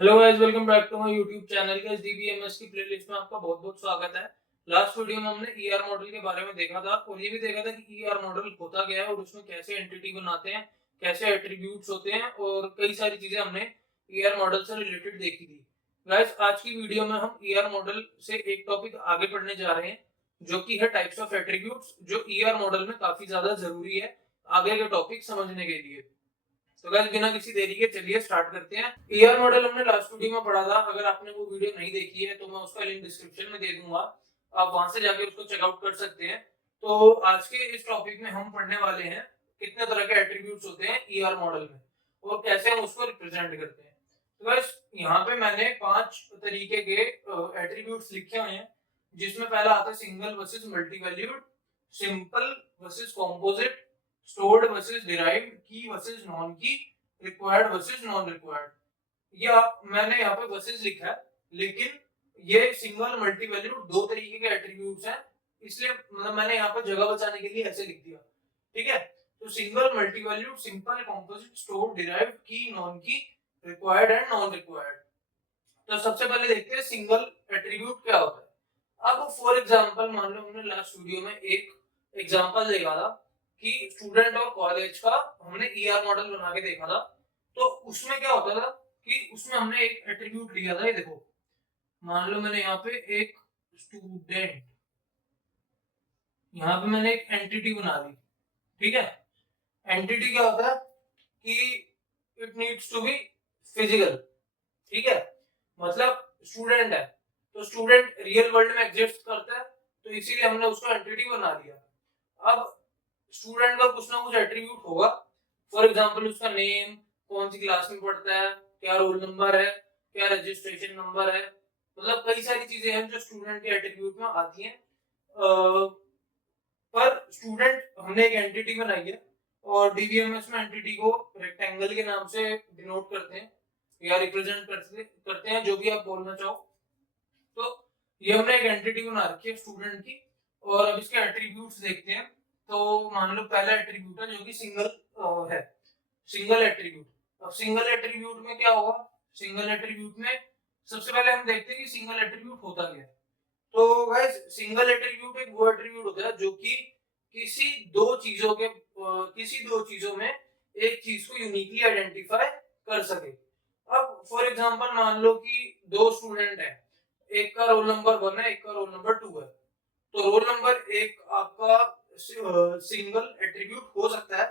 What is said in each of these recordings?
Hello guys, welcome back to my YouTube channel. Guys, DBMS की playlist में आपका बहुत बहुत स्वागत है। लास्ट वीडियो में हमने ईआर मॉडल के बारे में देखा था और ये भी देखा था कि ईआर मॉडल होता क्या है और उसमें कैसे एंटिटी बनाते हैं, कैसे एट्रीब्यूट्स होते हैं और कई सारी चीजें हमने ईआर मॉडल से रिलेटेड देखी थी। गाइस, आज की वीडियो में हम ईआर मॉडल से एक टॉपिक आगे पढ़ने जा रहे हैं जो कि है टाइप्स ऑफ एट्रीब्यूट्स, जो ईआर मॉडल में काफी ज्यादा जरूरी है आगे के टॉपिक समझने के लिए। तो गाइस, बिना किसी देरी के चलिए स्टार्ट करते हैं। ईआर मॉडल हमने लास्ट वीडियो में पढ़ा था। अगर आपने वो वीडियो नहीं देखी है तो मैं उसका लिंक डिस्क्रिप्शन में दे दूंगा, आप वहां से जाके उसको चेकआउट कर सकते हैं। तो आज के इस टॉपिक में हम पढ़ने वाले हैं कितने तरह के एट्रीब्यूट्स होते हैं ईआर मॉडल में और कैसे हम उसको रिप्रेजेंट करते हैं। तो गाइस, यहाँ पे मैंने 5 तरीके के एट्रीब्यूट्स लिखे हुए हैं, जिसमें पहला आता है single versus multi valued, simple versus composite, stored versus derived, की वर्सेस नॉन की, रिक्वायर्ड वर्सेस नॉन रिक्वायर्ड। या मैंने यहाँ पे वर्सेस लिखा है, लेकिन ये सिंगल मल्टी वैल्यूड दो तरीके के एट्रीब्यूट्स हैं, इसलिए मतलब मैंने यहाँ पे जगह बचाने के लिए ऐसे लिख दिया। ठीक है, तो single multi valued, simple, composite, stored, derived, की, नॉन की, रिक्वायर्ड एंड नॉन रिक्वायर्ड। तो सबसे पहले देखते हैं सिंगल एट्रीब्यूट क्या होता है। अब फॉर एग्जांपल मान लो हमने लास्ट वीडियो में एक एग्जांपल देखा था कि स्टूडेंट और कॉलेज का हमने ईआर मॉडल बना के देखा था। तो उसमें क्या होता था कि उसमें हमने एक एट्रीब्यूट लिया था, ये देखो। मान लो मैंने यहाँ पे एक स्टूडेंट, यहाँ पे मैंने एक एंटिटी बना ली। ठीक है, एंटिटी क्या होता है कि it needs to be physical. ठीक है, मतलब स्टूडेंट है तो स्टूडेंट रियल वर्ल्ड में एग्जिस्ट करता है, तो इसीलिए हमने उसको एंटिटी बना दिया। अब स्टूडेंट का कुछ ना कुछ एट्रीब्यूट होगा। फॉर एग्जांपल उसका नेम, कौन सी क्लास में पढ़ता है, क्या रोल नंबर है, क्या रजिस्ट्रेशन नंबर है, मतलब कई सारी चीजें हैं जो स्टूडेंट के एट्रीब्यूट में आती हैं। पर स्टूडेंट हमने एक एंटिटी बनाई है और डीबीएमएस में एंटिटी को रेक्टेंगल के नाम से डिनोट करते हैं या रिप्रेजेंट करते हैं, जो भी आप बोलना चाहो। तो ये हमने एक एंटिटी बना रखी है स्टूडेंट की, और अब इसके एट्रीब्यूट्स देखते हैं। तो मान लो पहला एट्रीब्यूट है जो कि सिंगल है, सिंगल एट्रीब्यूट। अब सिंगल एट्रीब्यूट में क्या होगा, सिंगल एट्रीब्यूट में सबसे पहले हम देखते हैं कि सिंगल एट्रीब्यूट होता क्या है। तो गाइस, सिंगल एट्रीब्यूट एक वो एट्रीब्यूट होता है जो कि किसी दो चीजों में एक चीज को यूनिकली आइडेंटिफाई कर सके। अब फॉर एग्जांपल मान लो कि दो स्टूडेंट हैं, एक का रोल नंबर 1 है, एक का रोल नंबर 2 है। तो रोल नंबर एक आपका सिंगल एट्रीब्यूट हो सकता है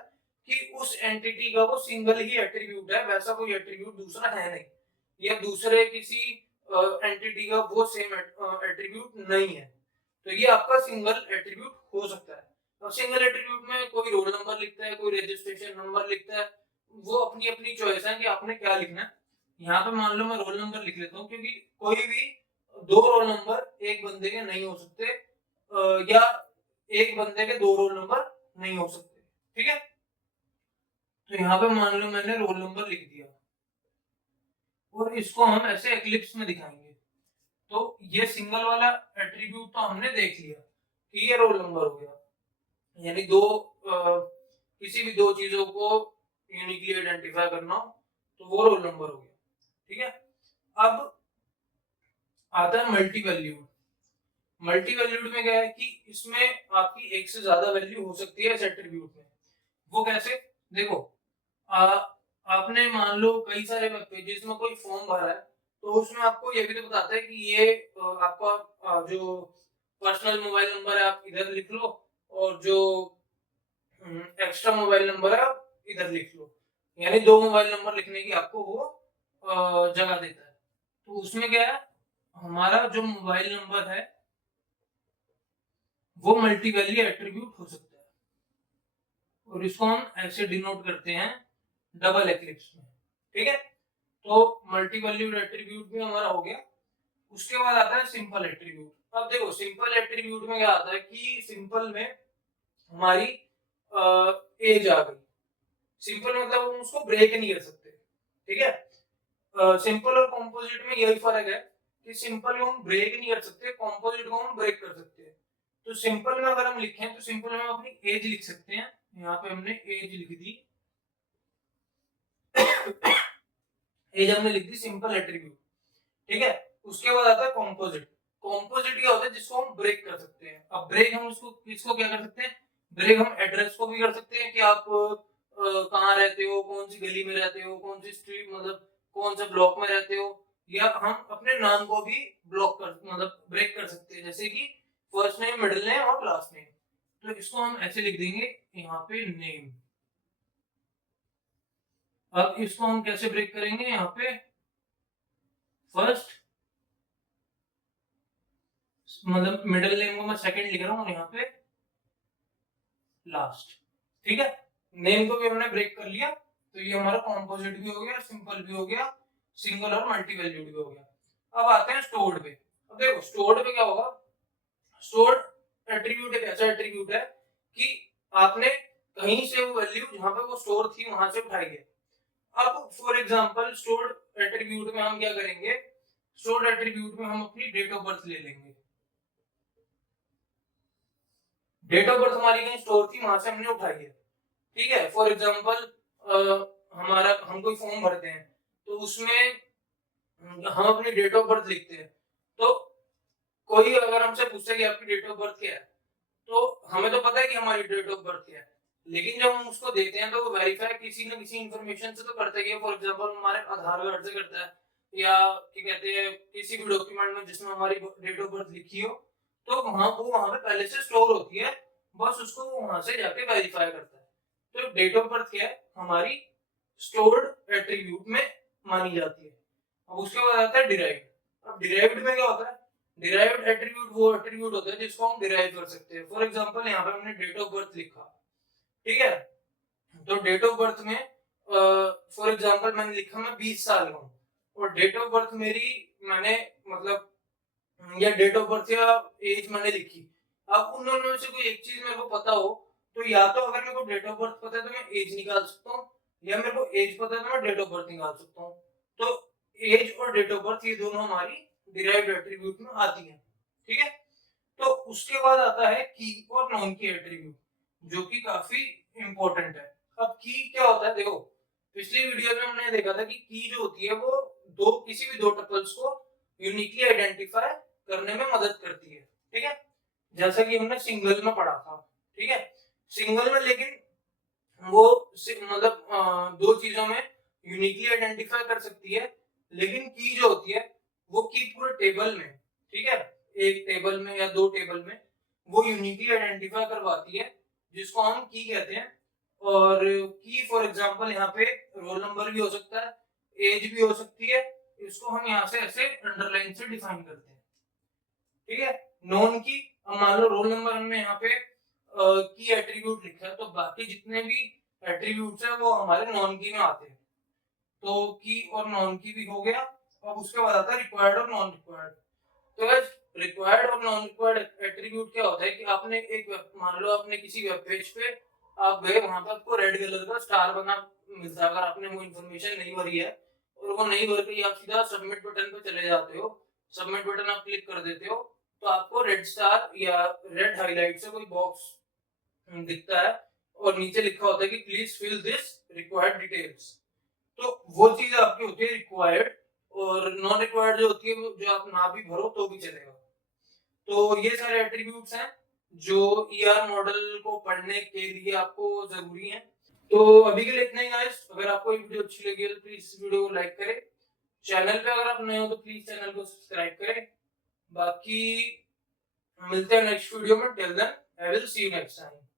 कि उस एंटिटी का वो सिंगल ही एट्रीब्यूट है, वैसा कोई एट्रीब्यूट दूसरा है नहीं, या दूसरे किसी एंटिटी का वो सेम एट्रीब्यूट नहीं है। तो ये आपका सिंगल एट्रीब्यूट हो सकता है। अब सिंगल एट्रीब्यूट में कोई रोल नंबर लिखता है, कोई रजिस्ट्रेशन नंबर लिखता है, वो अपनी अपनी चॉइस है कि आपने क्या लिखना है। यहाँ पे मान लो मैं रोल नंबर लिख लेता हूँ, क्योंकि कोई भी दो रोल नंबर एक बंदे के नहीं हो सकते, या एक बंदे के दो रोल नंबर नहीं हो सकते। ठीक है, तो यहाँ पे मान लो मैंने रोल नंबर लिख दिया और इसको हम ऐसे एक्लिप्स में दिखाएंगे। तो ये सिंगल वाला एट्रीब्यूट तो हमने देख लिया कि ये रोल नंबर हो गया, यानी किसी भी दो चीजों को यूनिकली आइडेंटिफाई करना हो तो वो रोल नंबर हो गया। ठीक है, अब आता है मल्टी वैल्यूड। मल्टी वैल्यूड में क्या है कि इसमें आपकी एक से ज्यादा वैल्यू हो सकती है इस एट्रीब्यूट में। वो कैसे, देखो, आ, आपने मान लो कई सारे वेब पेजेस में कोई फॉर्म भरा है, तो उसमें आपको ये भी तो बताता है कि ये आपका जो पर्सनल मोबाइल नंबर है आप इधर लिख लो, और जो एक्स्ट्रा मोबाइल नंबर है आप इधर लिख लो, यानी दो मोबाइल नंबर लिखने की आपको वो जगह देता है। तो उसमें क्या है, हमारा जो मोबाइल नंबर है वो मल्टी वैल्यू एट्रीब्यूट हो सकता है, और इसको हम ऐसे डिनोट करते हैं डबल एक्लिप्स में। ठीक है, तो मल्टी वैल्यूड एट्रीब्यूट भी हमारा हो गया। उसके बाद आता है सिंपल एट्रीब्यूट। अब देखो, सिंपल एट्रीब्यूट में क्या आता है कि सिंपल में हमारी एज आ गई। सिंपल मतलब हम उसको ब्रेक नहीं कर सकते। ठीक है, सिंपल और कॉम्पोजिट में यही फर्क है कि सिंपल को हम ब्रेक नहीं कर सकते, कॉम्पोजिट को हम ब्रेक कर सकते हैं। तो सिंपल में अगर हम लिखें तो सिंपल में हम अपनी एज लिख सकते हैं, यहाँ पे हमने एज लिख दी। एज हमने लिख दी सिंपल एट्रीब्यूट, ठीक है। उसके बाद आता है कॉम्पोजिट। कॉम्पोजिट क्या होता है, जिसको हम ब्रेक कर सकते हैं। अब ब्रेक हम इसको क्या कर सकते हैं, ब्रेक हम एड्रेस को भी कर सकते हैं कि आप कहाँ रहते हो, कौन सी गली में रहते हो, कौन सी स्ट्रीट मतलब कौन से ब्लॉक में रहते हो, या हम अपने नाम को भी ब्लॉक कर मतलब ब्रेक कर सकते हैं, जैसे कि फर्स्ट नेम, मिडिल नेम और लास्ट नेम। तो इसको हम ऐसे लिख देंगे यहाँ पे नेम। अब इसको हम कैसे ब्रेक करेंगे, यहाँ पे फर्स्ट मतलब मिडिल नेम को मैं सेकंड लिख रहा हूँ, यहाँ पे लास्ट, ठीक है। नेम को भी हमने ब्रेक कर लिया, तो ये हमारा कॉम्पोजिट भी हो गया, सिंपल भी हो गया, सिंगल और मल्टी वैल्यूड भी हो गया। अब आते हैं स्टोर्ड पे। अब देखो स्टोर्ड पे क्या होगा, स्टोर्ड एट्रीब्यूट एक ऐसा एट्रीब्यूट है कि आपने कहीं से वो वैल्यू जहां पे वो स्टोर थी वहां से उठाई है। अब फॉर एग्जांपल स्टोर्ड एट्रीब्यूट में हम क्या करेंगे, स्टोर्ड एट्रीब्यूट में हम अपनी डेट ऑफ बर्थ ले लेंगे। डेट ऑफ बर्थ हमारी कहीं स्टोर थी, वहां से हमने उठाई है, ठीक है। फॉर एग्जांपल हमारा हम कोई फॉर्म भरते हैं तो उसमें हम अपनी डेट ऑफ बर्थ लिखते हैं, तो कोई अगर हमसे पूछे कि आपकी डेट ऑफ बर्थ क्या है, तो हमें तो पता है कि हमारी डेट ऑफ बर्थ क्या है, लेकिन जब हम उसको देते हैं तो वो वेरीफाई किसी न किसी इंफॉर्मेशन से तो करता ही है। फॉर एग्जांपल हमारे आधार कार्ड से करता है, या क्या कहते हैं किसी भी डॉक्यूमेंट में जिसमें हमारी डेट ऑफ बर्थ लिखी हो, तो वहां पे पहले से स्टोर होती है, बस उसको वहां से जाके वेरीफाई करता है। तो डेट ऑफ बर्थ क्या है, हमारी स्टोर्ड एट्रीब्यूट में मानी जाती है। अब उसके बाद आता है डिराइव्ड। अब डिराइव्ड में क्या होता है, डिराइव्ड एट्रीब्यूट वो एट्रीब्यूट होता है जिसको हम डिराइव कर सकते हैं। फॉर एग्जांपल यहाँ पे हमने डेट ऑफ बर्थ लिखा, ठीक है। तो डेट ऑफ बर्थ में फॉर एग्जांपल मैंने लिखा मैं 20 साल का हूँ, और डेट ऑफ बर्थ मेरी मैंने मतलब या डेट ऑफ बर्थ या एज मैंने लिखी। अब उन दोनों में से कोई एक चीज मेरे को पता हो, तो या तो अगर मेरे को डेट ऑफ बर्थ पता है तो मैं एज निकाल सकता हूँ, या मेरे को एज पता है तो मैं डेट ऑफ बर्थ निकाल सकता हूँ। तो एज और डेट ऑफ बर्थ ये दोनों हमारी डिराइव्ड एट्रीब्यूट में आती है, ठीक है। तो उसके बाद आता है की और नॉन की एट्रीब्यूट, जो कि काफी इंपॉर्टेंट है। अब की क्या होता है, देखो पिछली वीडियो में हमने देखा था कि की जो होती है वो किसी भी दो टपल्स को यूनिकली आइडेंटिफाई करने में मदद करती है, ठीक है। जैसा कि हमने सिंगल में पढ़ा था, ठीक है। सिंगल में लेकिन वो मतलब दो चीजों में यूनिकली आइडेंटिफाई कर सकती है, लेकिन की जो होती है वो की पूरे टेबल में, ठीक है, एक टेबल में या दो टेबल में वो यूनिकली आइडेंटिफाई करवाती है, जिसको हम की कहते हैं। और की फॉर एग्जांपल यहाँ पे रोल नंबर भी हो सकता है, एज भी हो सकती है, इसको हम यहाँ से ऐसे अंडरलाइन से डिफाइन करते हैं, ठीक है। नॉन की, अब मान लो रोल नंबर हमने यहाँ पे की एट्रीब्यूट लिखा है, तो बाकी जितने भी एट्रीब्यूट्स है वो हमारे नॉन की में आते हैं। तो की और नॉन की भी हो गया। अब उसके बाद आता है रिक्वायर्ड और नॉन रिक्वायर्ड। तो गाइस रिक्वायर्ड और नॉन रिक्वायर्ड एट्रीब्यूट क्या होता है कि आपने मान लो आपने किसी वेब पेज पे आप गए, वहां पे आपको रेड कलर का स्टार बना मिलता है, अगर आपने वो इन्फॉर्मेशन नहीं भरी है और वो नहीं भर के आप सीधा सबमिट बटन पे चले जाते हो, सबमिट बटन आप क्लिक कर देते हो, तो आपको रेड स्टार या रेड हाईलाइट से कोई बॉक्स दिखता है और नीचे लिखा होता है कि please fill this required details. तो वो चीज आपकी होती है रिक्वायर्ड, और नॉन रिक्वायर्ड जो होती है वो जो आप ना भी भरो तो भी चलेगा। तो ये सारे एट्रीब्यूट्स हैं जो ईआर मॉडल को पढ़ने के लिए आपको जरूरी है। तो अभी के लिए इतना ही गाइस। अगर आपको ये वीडियो अच्छी लगी है तो प्लीज इस वीडियो को लाइक करें, चैनल पे अगर आप नए हो तो प्लीज चैनल को सब्सक्राइब करें। बाकी मिलते हैं नेक्स्ट वीडियो में, till then I will see you next time.